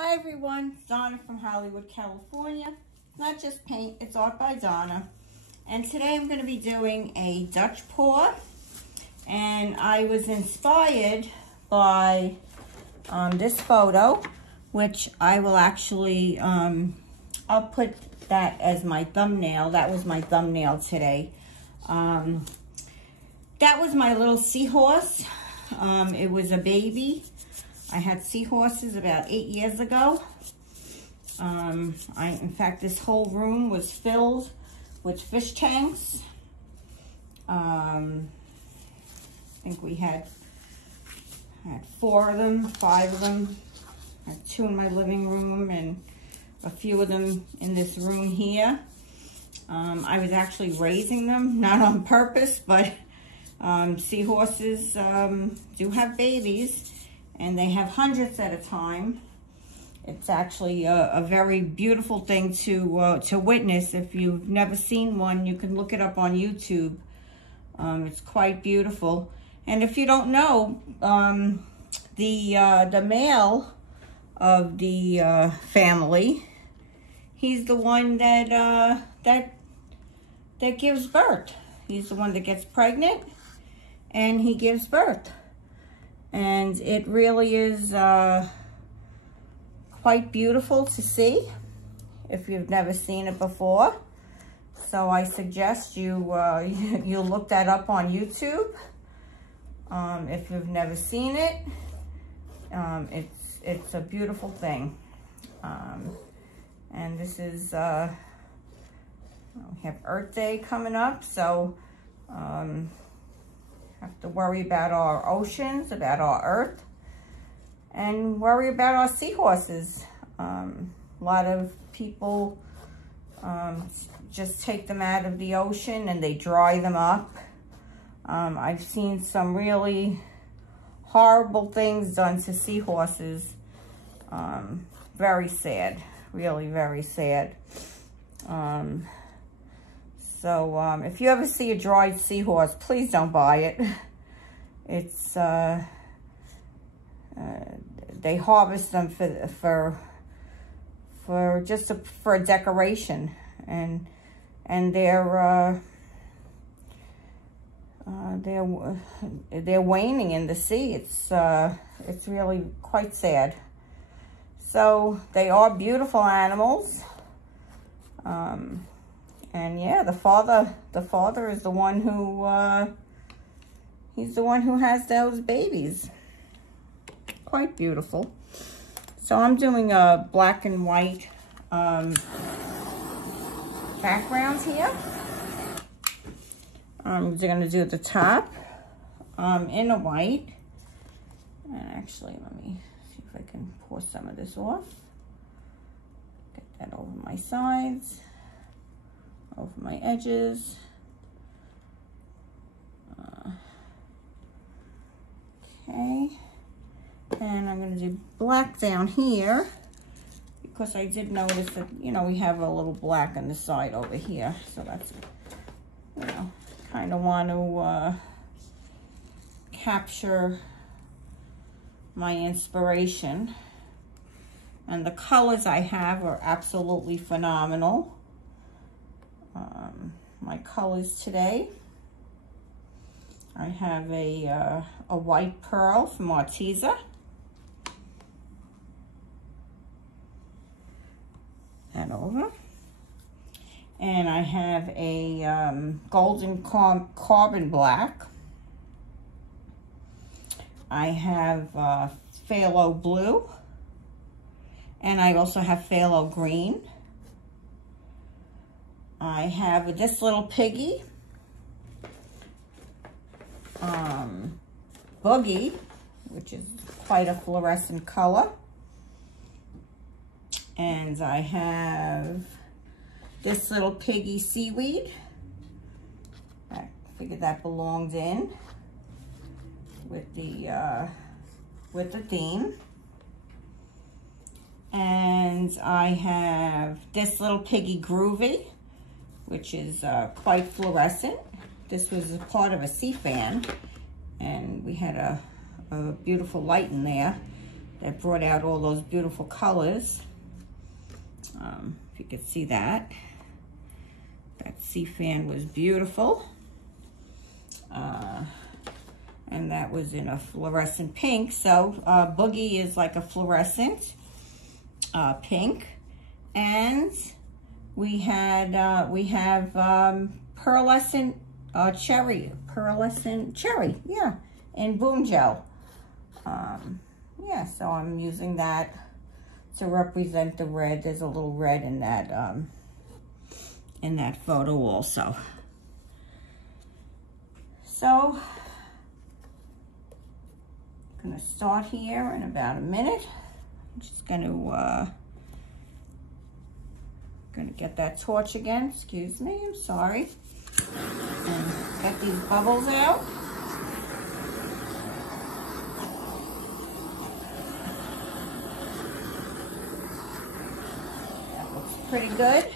Hi everyone, it's Donna from Hollywood, California. Not just paint, it's art by Donna. And today I'm going to be doing a Dutch paw. And I was inspired by this photo, which I will actually, I'll put that as my thumbnail. That was my thumbnail today. That was my little seahorse. It was a baby. I had seahorses about 8 years ago. In fact, this whole room was filled with fish tanks. I think we had 4 of them, 5 of them. I had 2 in my living room and a few of them in this room here. I was actually raising them, not on purpose, but seahorses do have babies. And they have hundreds at a time. It's actually a very beautiful thing to witness. If you've never seen one, you can look it up on YouTube. It's quite beautiful. And if you don't know, the male of the family, he's the one that gives birth. He's the one that gets pregnant, and he gives birth. And it really is quite beautiful to see if you've never seen it before. So I suggest you you look that up on YouTube. If you've never seen it, it's a beautiful thing. And this is we have Earth Day coming up, so have to worry about our oceans, about our earth, and worry about our seahorses. A lot of people just take them out of the ocean and they dry them up. I've seen some really horrible things done to seahorses. Very sad, really very sad. So if you ever see a dried seahorse, please don't buy it. It's they harvest them for a decoration, and they're waning in the sea. It's really quite sad. So they are beautiful animals. And yeah, the father is the one who, he's the one who has those babies. Quite beautiful. So I'm doing a black and white background here. I'm going to do the top in a white. And actually, let me see if I can pour some of this off. Get that over my sides. Over my edges. Okay. And I'm going to do black down here because I did notice that, you know, we have a little black on the side over here. So that's, you know, kind of want to capture my inspiration. And the colors I have are absolutely phenomenal. My colors today, I have a white pearl from Arteza, and over, and I have a golden carbon black. I have phthalo blue, and I also have phthalo green. I have this little piggy, Boogie, which is quite a fluorescent color. And I have this little piggy Seaweed. I figured that belonged in with the theme. And I have this little piggy Groovy, which is quite fluorescent. This was a part of a sea fan, and we had a beautiful light in there. that brought out all those beautiful colors. If you could see that. That sea fan was beautiful. And that was in a fluorescent pink. So Boogie is like a fluorescent pink. And we have pearlescent cherry, yeah, in Boom Gel. Yeah, so I'm using that to represent the red. There's a little red in that photo also. So I'm gonna start here in about a minute. I'm just gonna get that torch again. Excuse me, I'm sorry. And get these bubbles out. That looks pretty good.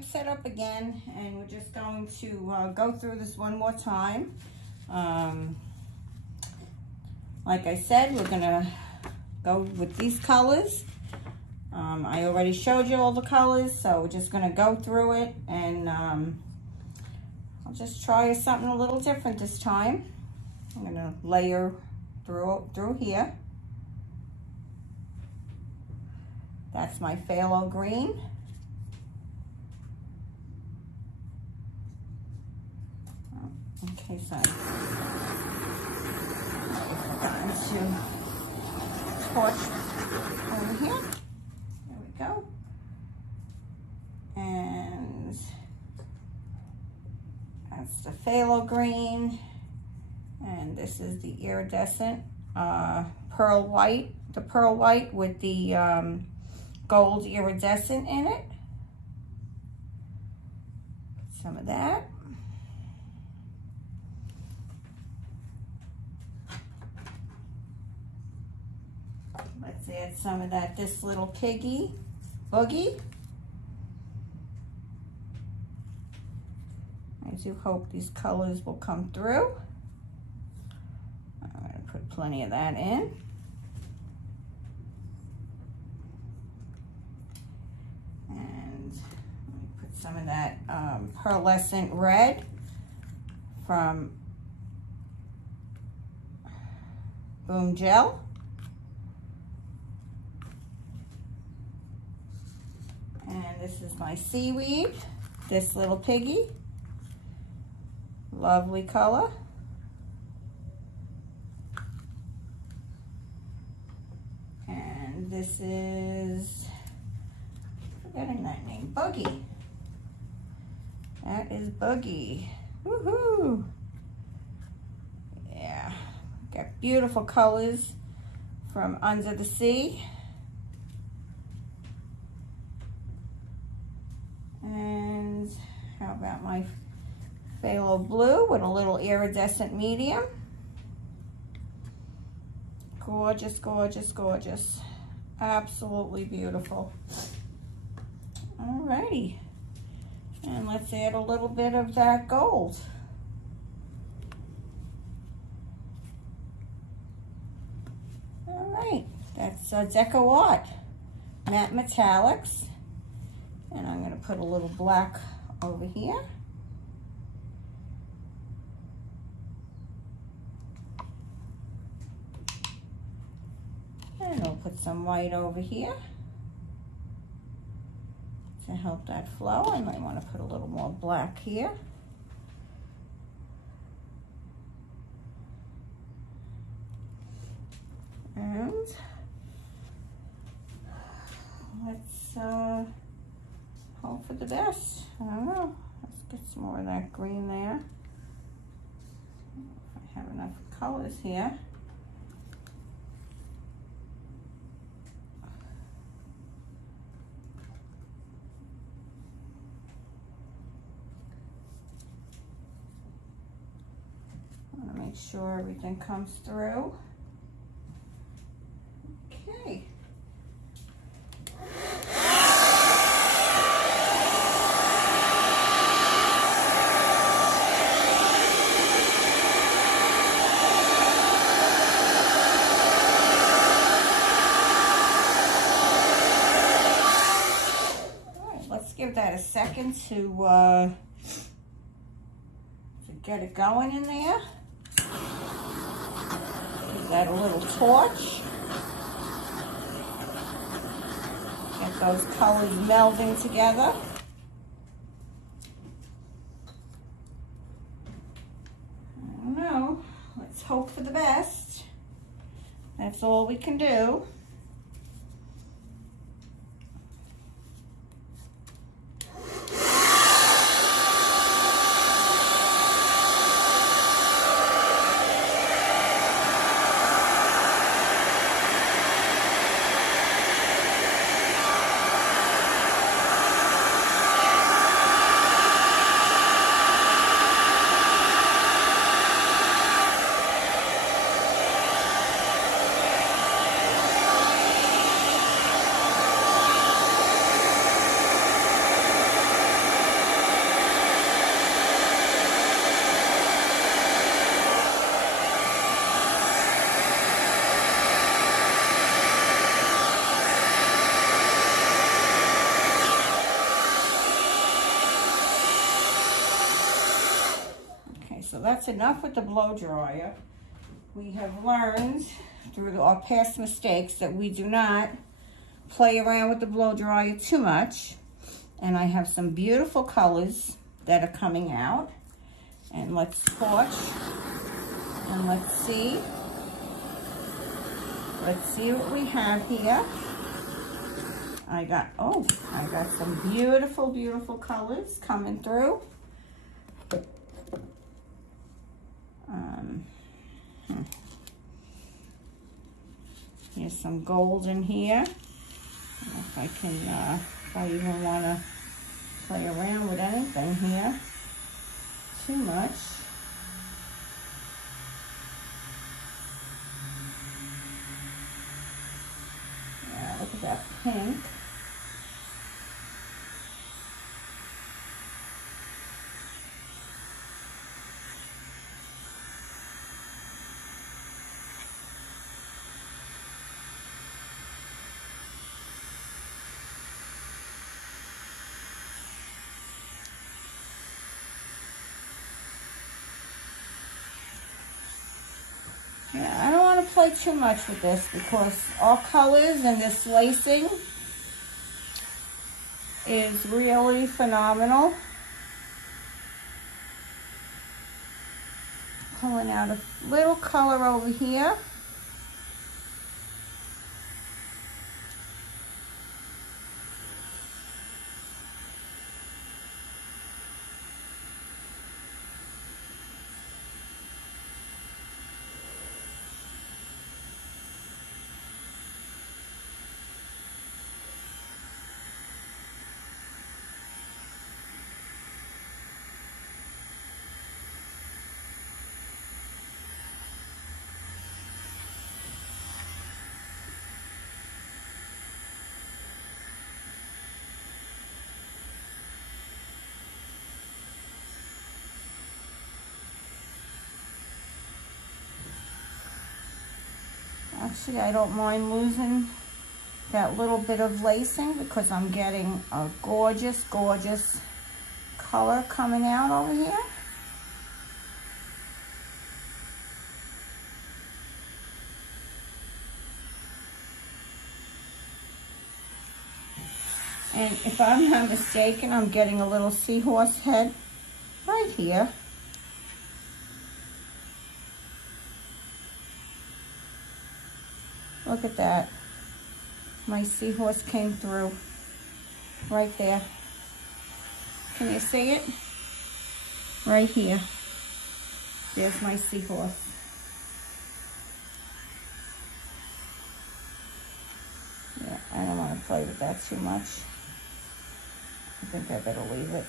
Set up again, and we're just going to go through this one more time. Like I said, we're gonna go with these colors. I already showed you all the colors, so we're just gonna go through it, and I'll just try something a little different this time. I'm gonna layer through here. That's my phthalo green. Okay, so I forgot to torch over here. There we go. And that's the phthalo green. And this is the iridescent pearl white. The pearl white with the gold iridescent in it. Some of that. Let's add some of that, this little piggy, Boogie. I do hope these colors will come through. I'm going to put plenty of that in. And let me put some of that pearlescent red from Boom Gel. And this is my seaweed, this little piggy. Lovely color. And this is, forgetting that name, Boogie. That is Boogie. Woohoo! Yeah, got beautiful colors from Under the Sea. And how about my phthalo blue with a little iridescent medium? Gorgeous, gorgeous, gorgeous. Absolutely beautiful. Alrighty. And let's add a little bit of that gold. Alright, that's Deco Art Matte Metallics. And I'm going to put a little black over here. And I'll put some white over here to help that flow. I might want to put a little more black here. And let's hope for the best. I don't know. Let's get some more of that green there. colors here. I want to make sure everything comes through. Okay. Give that a second to get it going in there. Give that a little torch. Get those colors melding together. I don't know. Let's hope for the best. That's all we can do. So that's enough with the blow dryer. We have learned through our past mistakes that we do not play around with the blow dryer too much. And I have some beautiful colors that are coming out. And let's torch and let's see. Let's see what we have here. I got some beautiful, beautiful colors coming through. Here's some gold in here. I don't know if I can, if I even want to play around with anything here too much. Yeah, look at that pink. Yeah, I don't want to play too much with this because our colors and this lacing is really phenomenal. Pulling out a little color over here. Actually, I don't mind losing that little bit of lacing because I'm getting a gorgeous, gorgeous color coming out over here. And if I'm not mistaken, I'm getting a little seahorse head right here. Look at that. My seahorse came through right there. Can you see it? Right here. There's my seahorse. to play with that too much. I think I better leave it.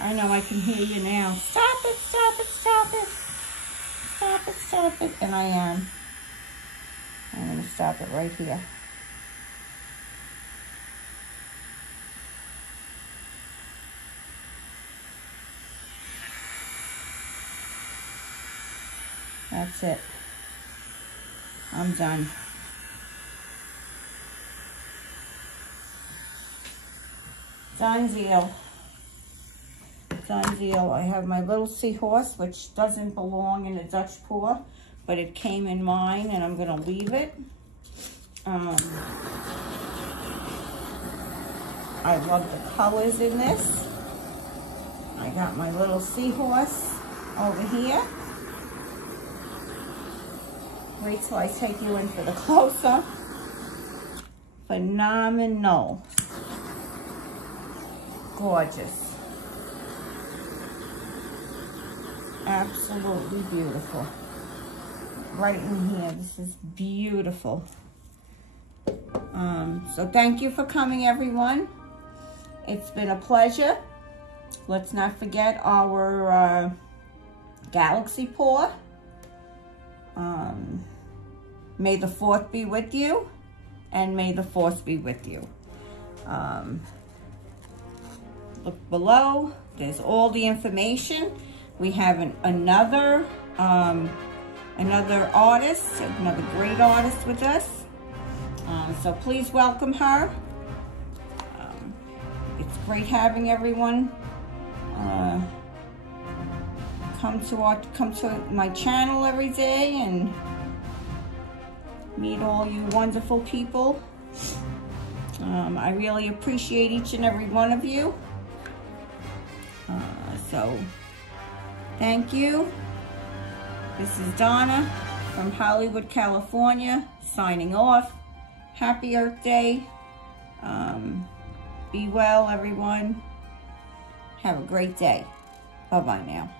I know I can hear you now. Stop it, stop it, stop it. Stop it, stop it. And I am. I'm going to stop it right here. That's it. I'm done. Done deal. Done deal. I have my little seahorse, which doesn't belong in a Dutch paw, but it came in mine, and I'm going to leave it. I love the colors in this. I got my little seahorse over here. Wait till I take you in for the close-up. Phenomenal. Gorgeous. Absolutely beautiful. Right in here. This is beautiful. So thank you for coming, everyone. It's been a pleasure. Let's not forget our galaxy paw. May the 4th be with you, and may the force be with you. Look below. There's all the information. We have another artist, another great artist with us. So please welcome her. It's great having everyone come to my channel every day and meet all you wonderful people. I really appreciate each and every one of you. So thank you. This is Donna from Hollywood, California, signing off. Happy Earth Day. Be well, everyone. Have a great day. Bye-bye now.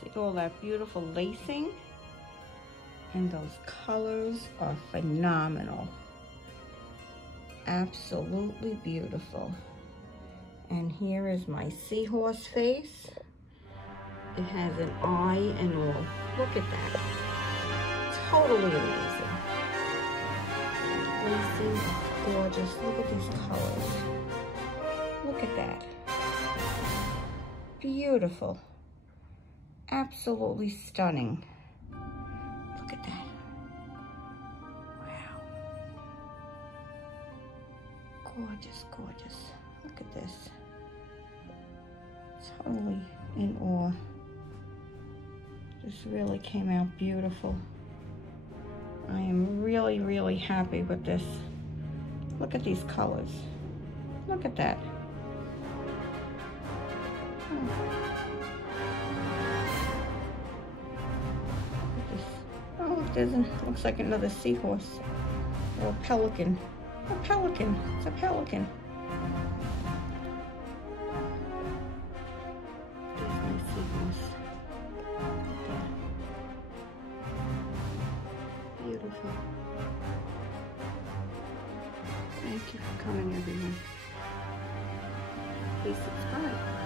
See all that beautiful lacing? And those colors are phenomenal. Absolutely beautiful. And here is my seahorse face. It has an eye and all. Look at that. Totally amazing. Lacing, gorgeous. Look at these colors. Look at that. Beautiful. Absolutely stunning. Look at that. Wow. Gorgeous, gorgeous. Look at this. Totally in awe. This really came out beautiful. I am really, really happy with this. Look at these colors. Look at that. Oh, it looks like another seahorse or a pelican. A pelican. It's a pelican. There's my seahorse. Beautiful. Thank you for coming, everyone. Please subscribe.